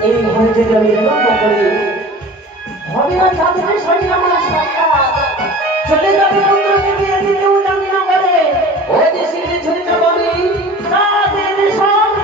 এই ঘরে যদি আমি লক্ষ্য করি হবে না চাঁদের শরীর আমার সাক্ষাৎ চলে যাবে পুত্রকে বিয়ে দিতেও জানি না বলে ওই যে সিঁড়ি ছুরিটা বলি তাদের সামনে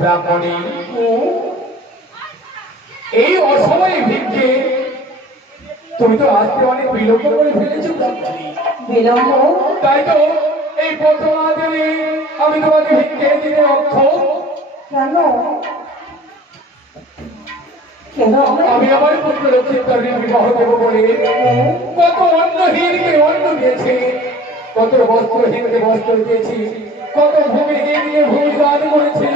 ব্রাহ্মণী এই অসময়ে ভিক্ষে তুমি তো আসতে অনেক বিলম্ব করে ফেলেছো বিলম্ব তাই তো এই প্রথম দিনে আমি তোমাকে ভিক্ষে দিতে অক্ষম কেন কেন আমি আমার পুত্র লক্ষ্মীর বিবাহ দেবো বলে কত অন্নহীনকে অন্ন দিয়েছি কত বস্ত্রহীনকে বস্ত্র দিয়েছি কত ভূমিহীনকে ভূমি দান করেছি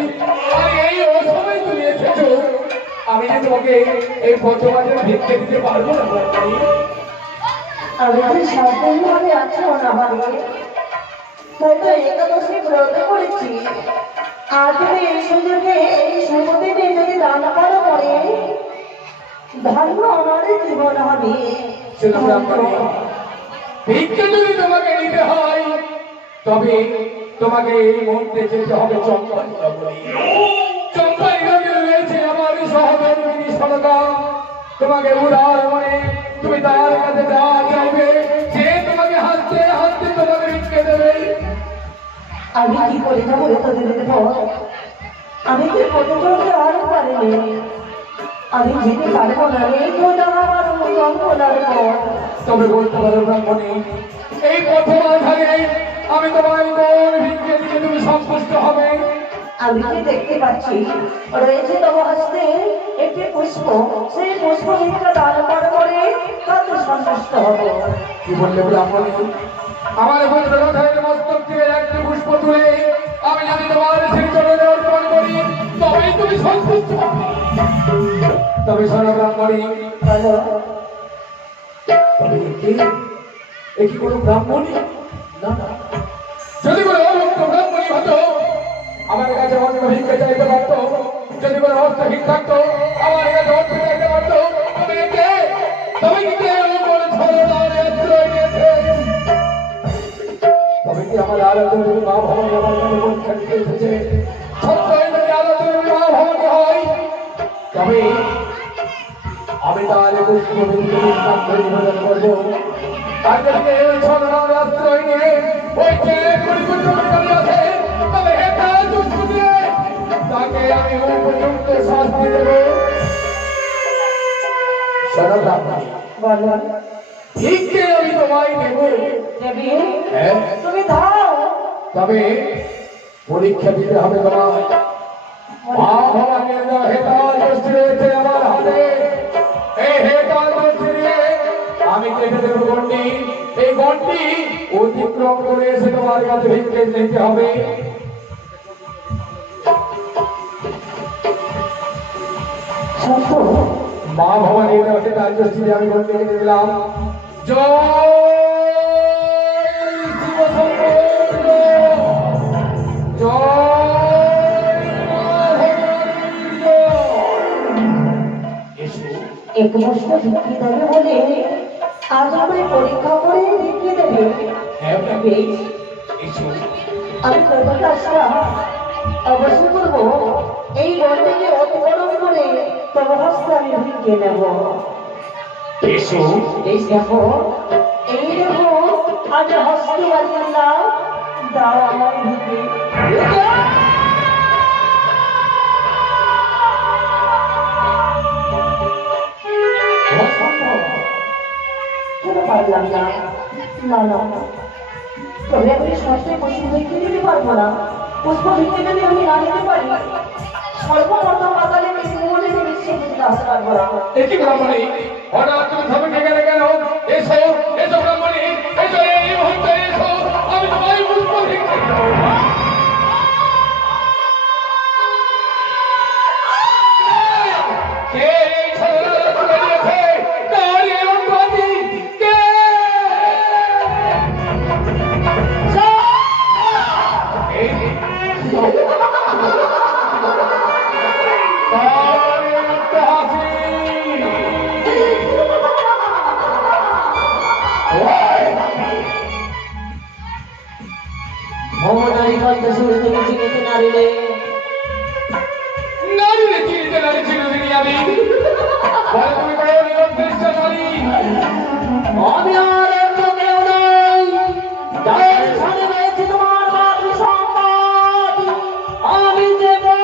আর এই অসময়ে তুমি এসেছো আমি যে তোমাকে এই প্রথমাদের ভিক্ষে দিতে পারবো না আমি যে সম্পূর্ণভাবে আছি না ভাবে তাই তো একাদশী ব্রত করেছি আর যদি এই সুযোগে এই সম্পত্তি নিয়ে যদি দান করা পড়ে ধর্ম আমাদের জীবন হবে ভিক্ষে যদি তোমাকে নিতে হয় তবে তোমাকে এই মুহূর্তে যেতে হবে চম্পাই চম্পাই রয়েছে আমার সহধর্মিনী সরকা তোমাকে উদার মনে তুমি তার কাছে যা চাইবে সে তোমাকে হাসতে হাসতে তোমাকে ভিক্ষে দেবে আমি কি করে যাবো তোদের দেবো আমি তো প্রতিযোগী আর পারিনি আমি যেতে পারবো না এই তো আমার জন্মদার পর তবে বলতে পারো ব্রাহ্মণী এই প্রথম আধারে আমি তোমার মন ভিক্ষে দিয়ে তুমি সন্তুষ্ট হবে আমি কি দেখতে পাচ্ছি রয়েছে তোমার হস্তে একটি পুষ্প সেই পুষ্প ভিক্ষা দান করে কত সন্তুষ্ট হবে কি বললে ব্রাহ্মণী আমার পুত্রের মস্তক থেকে একটি পুষ্প তুলে আমি যদি তোমার শ্রীচরণে অর্পণ করি তবেই তুমি সন্তুষ্ট হবে তবে শোনো ব্রাহ্মণী এ কি কোনো ব্রাহ্মণী না না যদি কোনো অভক্ত ব্রাহ্মণী হতো আমার কাছে অন্য ভিক্ষা চাইতে পারতো যদি কোনো অর্থহীন থাকতো আমার কাছে অর্থ চাইতে পারতো তবে কে তবে কি কে তবে কি আমার আলোচনা মা ভবন আমার কাছে পরীক্ষা দিতে এসেছে সত্যই যদি আলোচনা মা ভবন হয় তবে আমি তার পুষ্প বিন্দু নিবেদন করবো আর যদি এই ছড়ানোর আশ্রয় নিয়ে ওই ছেলে পরিবর্তন করে আছে তবে এটা দুঃখ দিয়ে তাকে আমি উপযুক্ত শাস্তি দেব সরল ব্রাহ্মণী বলো ঠিক আমি তোমায় নেব হ্যাঁ তুমি দাও। তবে পরীক্ষা দিতে হবে তোমার। মা ভবানীর হেতাল দোষী রয়েছে আমার হাতে। এই হেতাল দোষী দিয়ে আমি কেটে দেবো গন্ডি। এই গন্ডি অতিক্রম করে এসে তোমার কাছে ভিক্ষে নিতে হবে। সত্য মা ভবানীর হেতাল দোষী দিয়ে আমি গন্ডি কেটে দিলাম। জয় শিব শম্ভু, জয় মা ভবানীর জয়। এসো এক বস্ত ভিক্ষে দেবে বলে আজ আমায় পরীক্ষা করে ভিক্ষে দেবে। হ্যাঁ বেশ, এসো। আমি করবো কাজটা অবশ্যই করবো। এই গন্ডিকে অতিক্রম করে তোমার হস্তে আমি ভিক্ষে নেব। এসো এই দেখো, এই দেখো, আজ হস্ত বাড়িয়ে দাও, দাও আমার ভিক্ষে। কেন পারলাম না? না না না, তবে আমি সবচেয়ে পুষ্প ভিক্ষে দিতে পারবো না। পুষ্প ভিক্ষে যদি আমি না দিতে পারি, সর্বপ্রথম পাতালে বলে বিশ্বে দিতে আসতে পারবো না। একই ব্রাহ্মণী হঠাৎ তুমি থমকে গেলে কেন? এসো এসো ব্রাহ্মণী, এসো এই মুহূর্তে এসো, আমি তোমার পুষ্প ভিক্ষে দেব। কে এই ছেলেরা তুলে দিয়েছে? কার এই অপরাধী? কে? এই কার এই অট্টহাসি? ভবনারী কণ্ঠ শুরু থেকে চিনিতে নারিলে নারী রে চিনিতে নারী চিরদিনই আমি। বলো তুমি বড় নিরুদ্দেশ্য নারী। আমি আর অন্য কেউ নই, যার সাথে রয়েছে তোমার মাতৃ সম্পদ। আমি যে বড়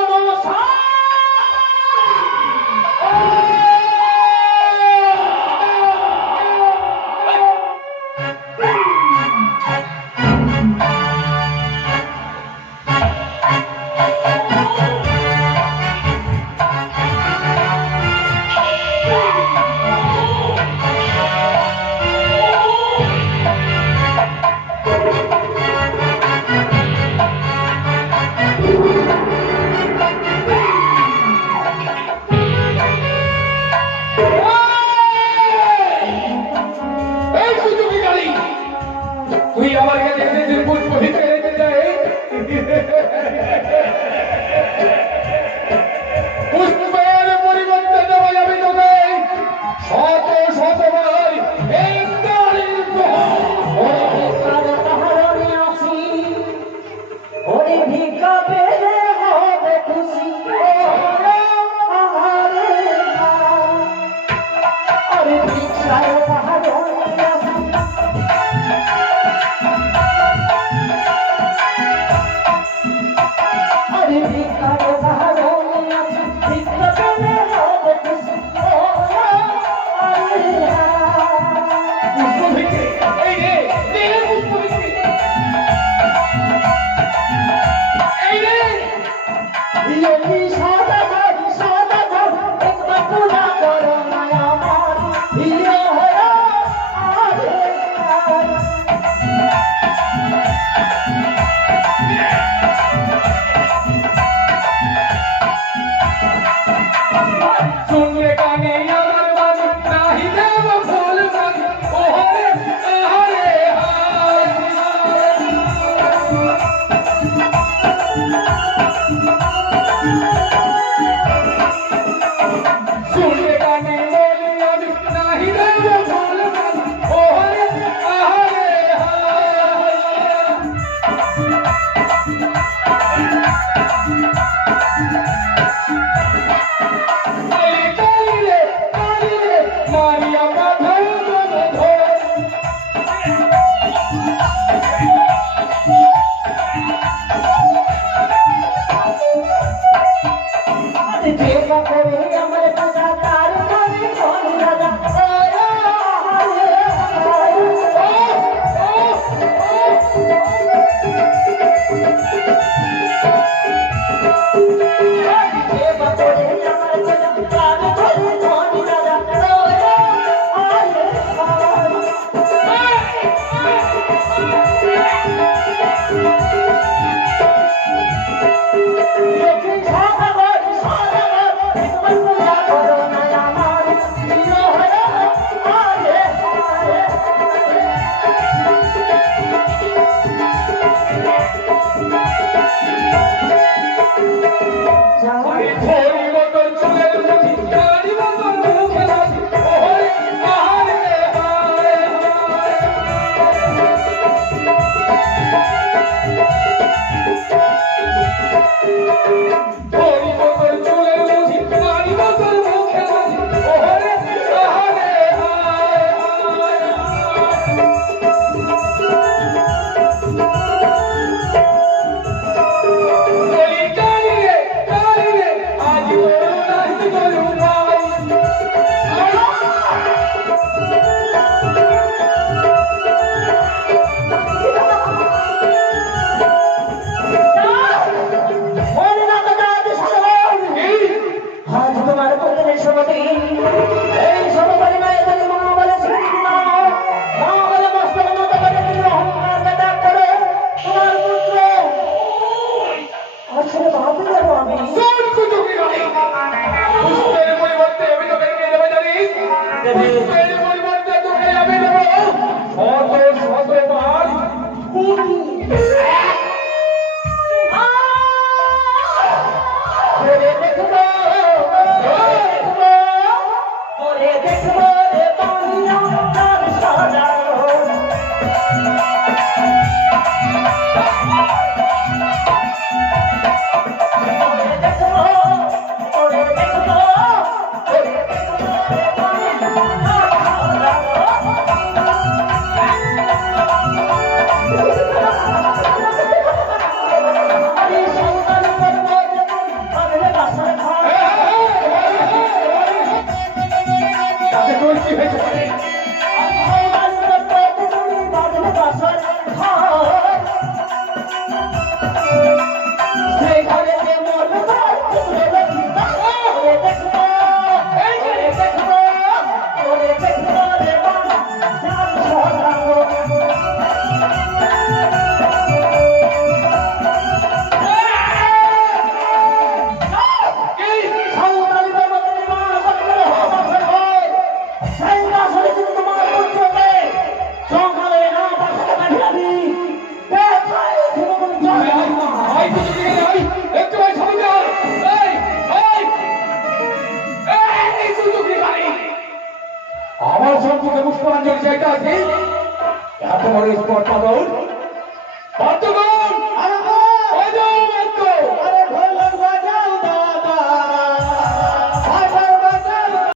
এই সুযোগী নারী, তুই আমার কাছে এসেছিস পুষ্প ভিক্ষে দিতে চাই। পুষ্পের পরিবর্তে দেবো আমি তোকে শত শতবার এই নারীর উপহার। ওরে ভিক্ষার পাহাড়ে আসি, ওরে ভিক্ষা পেলে হবে খুশি। আহারে ওরে ভিক্ষার পাহাড়ে আসি, ওরে ভিক্ষার পাহাড়ে আসি, ভিক্ষা পেলে হবে খুশি। আরে পুষ্প ভিক্ষে, এই রে, নে পুষ্প ভিক্ষে। এই রে, ইয়লি সাদা একবার পূজা করো না আমার, ইয়ে হয়ে আরে শুনলে কানে আমার বাণী, নাহি দেব ফুল বাণী। ওহরে, আহারে, শুনলে কানে বলি আমি, নাহি দেব ফুল বাণী। ওহরে, আহারে, তাতে তোর কি হয়েছে? আমার সম্পর্কে পুষ্পাঞ্জলি চাইতে আছে এত বড় স্পট পাগল